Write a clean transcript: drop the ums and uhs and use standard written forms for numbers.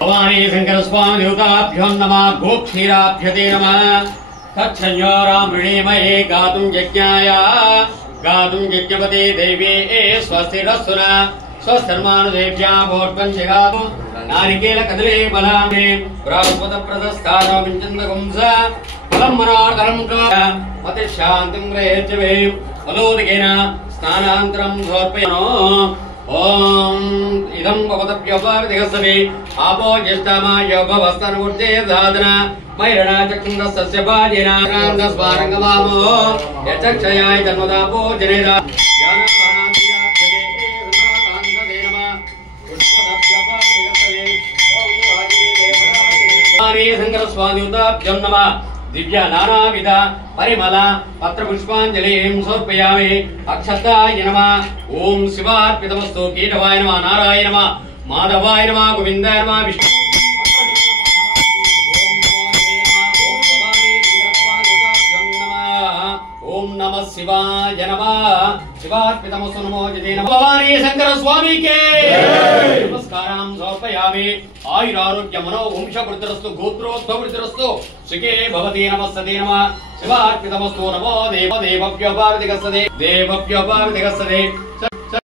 भवानी शंकर स्वामी देवताभ्यो नमः गोक्षीराभ्यते नमः तच्छंयोरामृणीमये गातुं यज्ञाय गातुं यज्ञपते देवी स्वस्तिरस्तु नः स्वस्तिर्मानुदेव्यां भोट्वं जगातु नारिकेल कदली बलामे बृहस्पत प्रदस्थानो विञ्चन्दकुंस फलं मनोहरं मति शान्तिं ग्रहेच्छवे फलोदकेन स्नानान्तरं समर्पयामो ओम इदं भवतभ्योपविधिगस्सति आपो ज्येष्ठामा योगवस्तनुर्जे साधना मैरणा चक्षुन्दस्य पाजेन स्वारङ्गमामो यचक्षयाय जन्मदापो जनेदा ज्ञानवानादियाभ्यते सर्वकान्तदे नमः पुष्पदभ्योपविधिगस्सति ओम वाजिने देवराजे शंकर स्वादिउताभ्यो नमः दिव्य नानाविध परिमल पत्र पुष्पांजलिं समर्पयामि अक्षताय नमः ओम शिवार्पितमस्तु कीटवाय नमः नारायण नमः माधवाय नमः गोविंदाय नमः विष्णु ओम नमः शिवाय नमः शिवार्पितमस्तु नमो जय नमः भवानी शंकर स्वामी के नमस्कारां समर्पयामि आयुरारोग्य मनो वंशवृद्धिरस्तु गोत्रोद्भवृद्धिरस्तु सुखे भवति नमस्ते नमः शिवार्पितमस्तु नमो देवदेवभ्योपविधिगस्सते देवभ्योपविधिगस्सते स